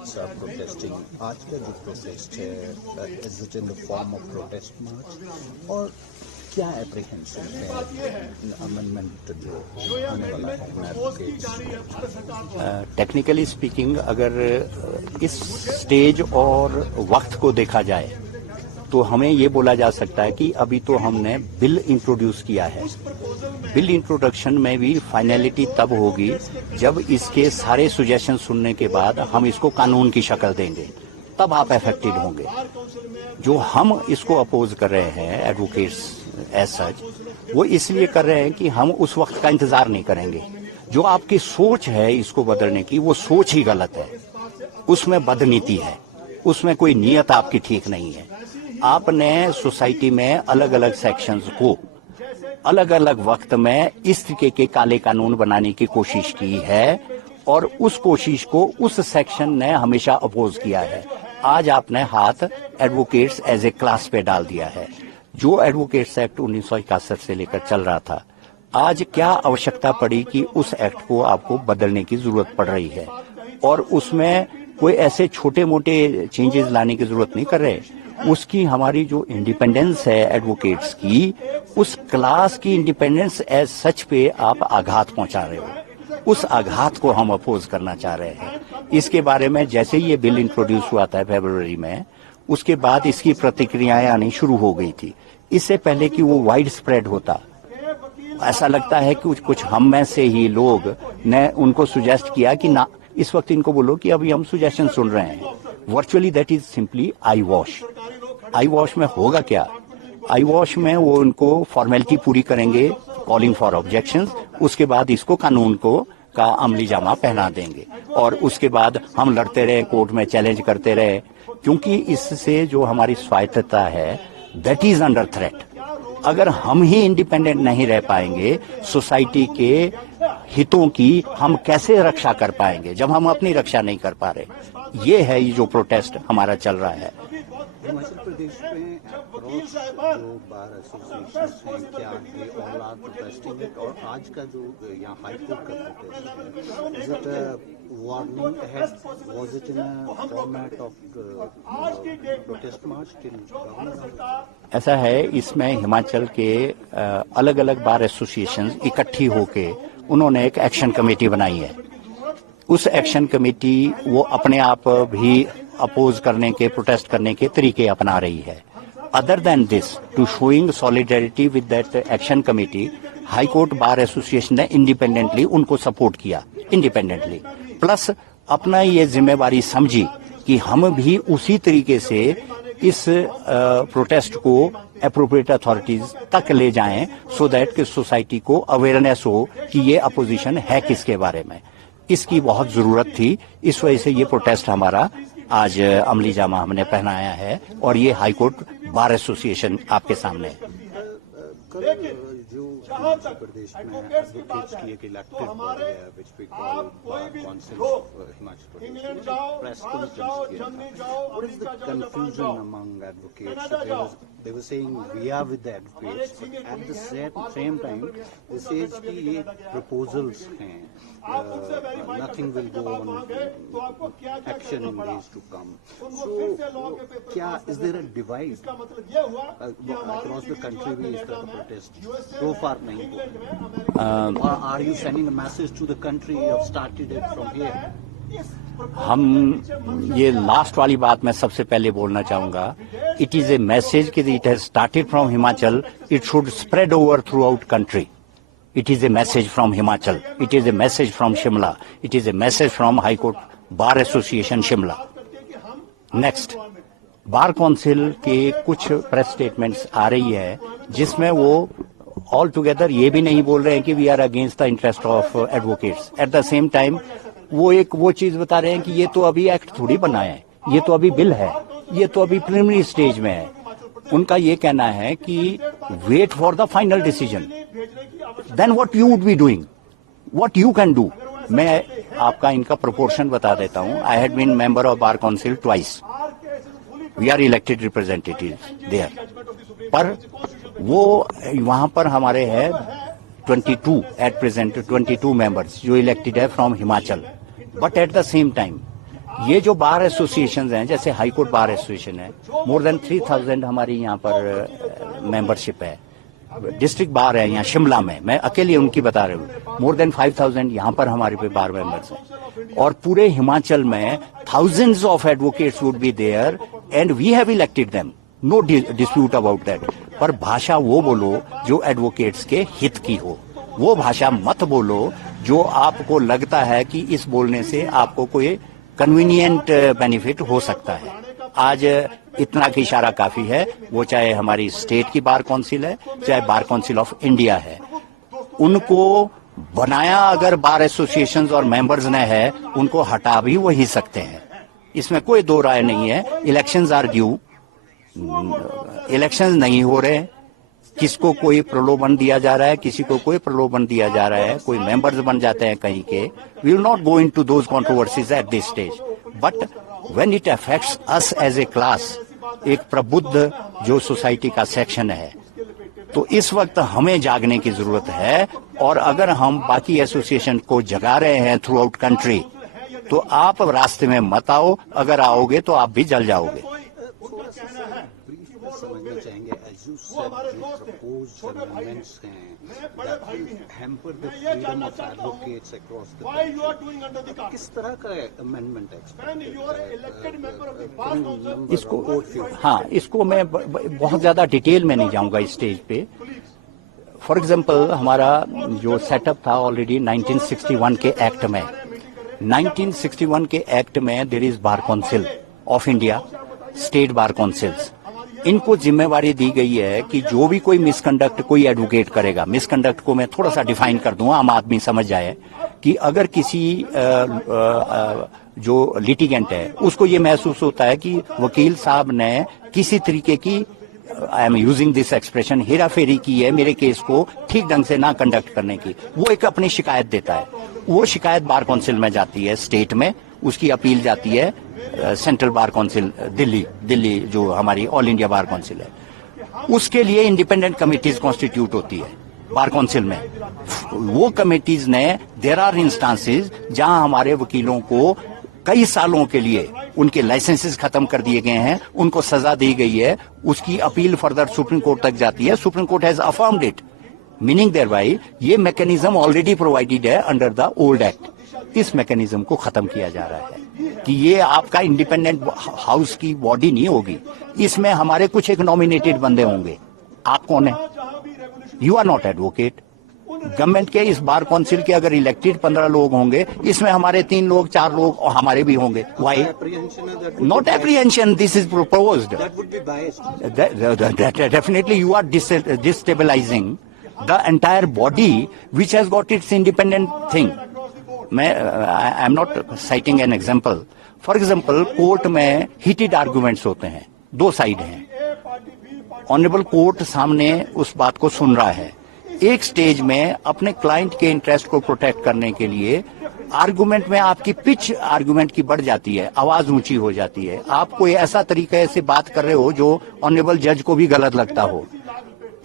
advocates are protesting. आज का जो protest है, is it in the form of protest march और क्या apprehension है amendment जो होने वाला है advocates? टेक्निकली स्पीकिंग अगर इस स्टेज और वक्त को देखा जाए तो हमें ये बोला जा सकता है कि अभी तो हमने बिल इंट्रोड्यूस किया है। बिल इंट्रोडक्शन में भी फाइनलिटी तब होगी जब इसके सारे सुजेशन सुनने के बाद हम इसको कानून की शक्ल देंगे, तब आप अफेक्टेड होंगे। जो हम इसको अपोज कर रहे हैं एडवोकेट्स एज सच, वो इसलिए कर रहे हैं कि हम उस वक्त का इंतजार नहीं करेंगे। जो आपकी सोच है इसको बदलने की, वो सोच ही गलत है, उसमें बदनीति है, उसमें कोई नीयत आपकी ठीक नहीं है। आपने सोसाइटी में अलग अलग सेक्शंस को अलग अलग वक्त में इस तरीके के काले कानून बनाने की कोशिश की है और उस कोशिश को उस सेक्शन ने हमेशा अपोज किया है। आज आपने हाथ एडवोकेट्स एज ए क्लास पे डाल दिया है। जो एडवोकेट्स एक्ट 1961 से लेकर चल रहा था, आज क्या आवश्यकता पड़ी कि उस एक्ट को आपको बदलने की जरूरत पड़ रही है, और उसमें कोई ऐसे छोटे मोटे चेंजेस लाने की जरूरत नहीं कर रहे। उसकी हमारी जो इंडिपेंडेंस है एडवोकेट्स की, उस क्लास की इंडिपेंडेंस एज सच पे आप आघात पहुंचा रहे हो। उस आघात को हम अपोज करना चाह रहे हैं। इसके बारे में जैसे ये बिल इंट्रोड्यूस हुआ था फरवरी में, उसके बाद इसकी प्रतिक्रियाएं आनी शुरू हो गई थी। इससे पहले कि वो वाइड स्प्रेड होता, ऐसा लगता है कि कुछ हम में से ही लोग ने उनको सुजेस्ट किया कि ना, इस वक्त इनको बोलो कि अभी हम सुजेशन सुन रहे हैं। Virtually that is simply I wash. I wash में होगा क्या? आई वॉश में वो उनको फॉर्मेलिटी पूरी करेंगे, कॉलिंग फॉर ऑब्जेक्शंस, उसके बाद इसको कानून को का अमली जामा पहना देंगे और उसके बाद हम लड़ते रहे, कोर्ट में चैलेंज करते रहे, क्योंकि इससे जो हमारी स्वायत्तता है दैट इज अंडर थ्रेट। अगर हम ही इंडिपेंडेंट नहीं रह पाएंगे, सोसाइटी के हितों की हम कैसे रक्षा कर पाएंगे जब हम अपनी रक्षा नहीं कर पा रहे? ये है ये जो प्रोटेस्ट हमारा चल रहा है। हिमाचल प्रदेश में अक्रॉस जो बार एसोसिएशन हैं, क्या ये ऑल आर प्रोटेस्टिंग इट? और आज का जो यहाँ हाई कोर्ट का प्रोटेस्ट है, is it warning ahead? Was it in a format of protest March till governor? ऐसा है, इसमें हिमाचल के अलग अलग बार एसोसिएशन इकट्ठी होके उन्होंने एक एक्शन कमेटी बनाई है। उस एक्शन कमेटी वो अपने आप भी अपोज करने के, प्रोटेस्ट करने के तरीके अपना रही है। Other than this, to showing solidarity with that action committee, high court bar association ने इंडिपेंडेंटली उनको सपोर्ट किया, इंडिपेंडेंटली, प्लस अपना ये जिम्मेवारी समझी कि हम भी उसी तरीके से इस प्रोटेस्ट को एप्रोप्रिएट अथॉरिटीज तक ले जाएं, सो दैट कि सोसाइटी को अवेयरनेस हो कि ये अपोजिशन है किसके बारे में। इसकी बहुत जरूरत थी, इस वजह से ये प्रोटेस्ट हमारा आज अमली जामा हमने पहनाया है और ये हाई कोर्ट बार एसोसिएशन आपके सामने है। जो हिमाचल प्रदेश में एडवोकेट्स की एक इलेक्टेड बॉडी है, which we call bar council of Himachal Pradesh, press conference किया था। What is the confusion among advocates? They were saying we are with the advocates, but at the same time they say कि ये proposals हैं, nothing will go on action in days to come. So क्या is there a divide across the country में इस तरह का protest so far नहीं हुआ? Or are you sending a message to the country? You have started it from here. हम ये last वाली बात मैं सबसे पहले बोलना चाहूंगा। इट इज ए मैसेज कि it has started from Himachal, it should spread over through out country. It is a message from Himachal, it is a message from Shimla, it is a message from high court bar association Shimla. Next, bar council के कुछ press statements आ रही है जिसमें वो all together ये भी नहीं बोल रहे हैं कि we are against the interest of advocates. At the same time वो चीज बता रहे हैं कि ये तो अभी एक्ट थोड़ी बना है, ये तो अभी बिल है, ये तो अभी प्रिलिमिनरी स्टेज में है। उनका ये कहना है कि wait for the final decision, then what you would be doing, what you can do. मैं आपका इनका प्रोपोर्शन बता देता हूं। I had been member of bar council twice, we are elected representative there, पर वो वहां पर हमारे है 22 एट प्रेजेंट 22 मेंबर्स जो इलेक्टेड है from Himachal. But at the same time ये जो बार एसोसिएशंस हैं, जैसे हाई कोर्ट बार एसोसिएशन है, मोर देन 3000 हमारी यहाँ पर मेंबरशिप है। डिस्ट्रिक्ट बार है यहाँ शिमला में, मैं अकेले उनकी बता रहा हूँ, मोर देन 5000 यहाँ पर हमारे पे बार मेंबर्स हैं। और पूरे हिमाचल में thousands of advocates would be there and we have elected them, no dispute about that। पर भाषा वो बोलो जो एडवोकेट्स के हित की हो, वो भाषा मत बोलो जो आपको लगता है कि इस बोलने से आपको कोई कन्वीनियंट बेनिफिट हो सकता है। आज इतना की इशारा काफी है, वो चाहे हमारी स्टेट की बार काउंसिल है, चाहे बार काउंसिल ऑफ इंडिया है। उनको बनाया अगर बार एसोसिएशंस और मेंबर्स ने है, उनको हटा भी वही सकते हैं, इसमें कोई दो राय नहीं है। इलेक्शंस आर ड्यू, इलेक्शंस नहीं हो रहे, किसको कोई प्रलोभन दिया जा रहा है, किसी को कोई प्रलोभन दिया जा रहा है, कोई मेंबर्स बन जाते हैं कहीं के। We will not go into those controversies at this stage, but when it affects us as a class, एक प्रबुद्ध जो सोसाइटी का सेक्शन है, तो इस वक्त हमें जागने की जरूरत है। और अगर हम बाकी एसोसिएशन को जगा रहे हैं थ्रू आउट कंट्री, तो आप रास्ते में मत आओ, अगर आओगे तो आप भी जल जाओगे। समझना चाहेंगे as you said, जो proposed amendments हैं that will hamper the freedom of advocates across the country। किस तरह का amendment है इसको? हाँ, इसको मैं बहुत ज्यादा डिटेल में नहीं जाऊंगा इस स्टेज पे। फॉर एग्जाम्पल, हमारा जो सेटअप था ऑलरेडी 1961 के एक्ट में, 1961 के एक्ट में there is bar council of India, state bar councils. इनको जिम्मेवारी दी गई है कि जो भी कोई मिसकंडक्ट कोई एडवोकेट करेगा, मिसकंडक्ट को मैं थोड़ा सा डिफाइन कर दूं, आम आदमी समझ जाए, कि अगर किसी जो लिटिगेंट है उसको ये महसूस होता है कि वकील साहब ने किसी तरीके की, I am using this expression, हेरा फेरी की है मेरे केस को ठीक ढंग से ना कंडक्ट करने की, वो एक अपनी शिकायत देता है। वो शिकायत बार काउंसिल में जाती है स्टेट में, उसकी अपील जाती है सेंट्रल बार काउंसिल दिल्ली जो हमारी ऑल इंडिया बार काउंसिल है, उसके लिए इंडिपेंडेंट कमिटीज कॉन्स्टिट्यूट होती है बार काउंसिल में। वो कमिटीज ने, देयर आर इंस्टांसेस जहां हमारे वकीलों को कई सालों के लिए उनके लाइसेंसेस खत्म कर दिए गए हैं, उनको सजा दी गई है, उसकी अपील फर्दर सुप्रीम कोर्ट तक जाती है, Supreme Court has affirmed it, meaning thereby ये मैकेनिज्म ऑलरेडी प्रोवाइडेड है अंडर द ओल्ड एक्ट। इस मैकेनिज्म को खत्म किया जा रहा है कि ये आपका इंडिपेंडेंट हाउस की बॉडी नहीं होगी, इसमें हमारे कुछ एक नॉमिनेटेड बंदे होंगे। आप कौन है? You are not advocate. Government के इस बार काउंसिल के अगर इलेक्टेड 15 लोग होंगे, इसमें हमारे 3 लोग 4 लोग और हमारे भी होंगे। Why not apprehension? This is proposed, definitely you are destabilising the entire body which has got its independent thing. मैं I am not citing an example. For example, court में हीटेड आर्गुमेंट्स होते हैं, 2 साइड हैं, honourable court सामने उस बात को सुन रहा है। एक स्टेज में अपने क्लाइंट के इंटरेस्ट को प्रोटेक्ट करने के लिए आर्गुमेंट में आपकी पिच आर्गुमेंट की बढ़ जाती है, आवाज ऊंची हो जाती है, आप कोई ऐसा तरीके से बात कर रहे हो जो ऑनरेबल जज को भी गलत लगता हो।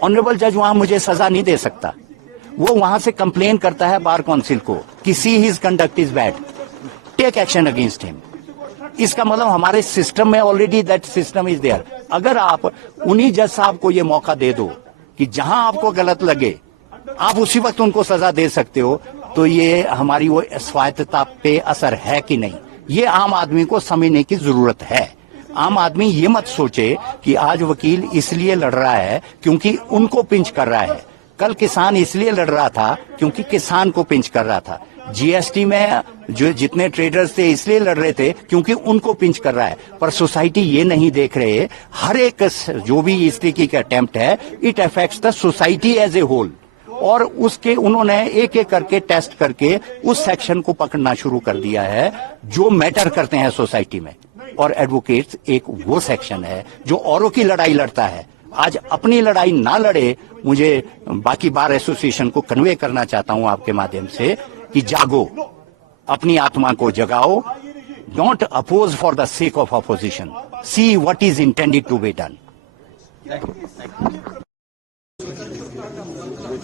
ऑनरेबल जज वहां मुझे सजा नहीं दे सकता, वो वहां से कंप्लेन करता है बार काउंसिल को कि see his conduct is bad, take action against him. इसका मतलब हमारे सिस्टम में already that system is there. अगर आप उन्हीं जज साहब को ये मौका दे दो कि जहां आपको गलत लगे आप उसी वक्त उनको सजा दे सकते हो, तो ये हमारी वो स्वायत्तता पे असर है कि नहीं, ये आम आदमी को समझने की जरूरत है। आम आदमी ये मत सोचे कि आज वकील इसलिए लड़ रहा है क्योंकि उनको पिंच कर रहा है, कल किसान इसलिए लड़ रहा था क्योंकि किसान को पिंच कर रहा था, जीएसटी में जो जितने ट्रेडर्स थे इसलिए लड़ रहे थे क्योंकि उनको पिंच कर रहा है। पर सोसाइटी ये नहीं देख रहे, हर एक जो भी इस तरीके का अटेम्प्ट है, it affects the society as a whole. और उसके उन्होंने एक एक करके टेस्ट करके उस सेक्शन को पकड़ना शुरू कर दिया है जो मैटर करते हैं सोसाइटी में। और एडवोकेट्स एक वो सेक्शन है जो औरों की लड़ाई लड़ता है। आज अपनी लड़ाई ना लड़े, मुझे बाकी बार एसोसिएशन को कन्वे करना चाहता हूं आपके माध्यम से कि जागो, अपनी आत्मा को जगाओ, don't oppose for the sake of opposition, see what is intended to be done.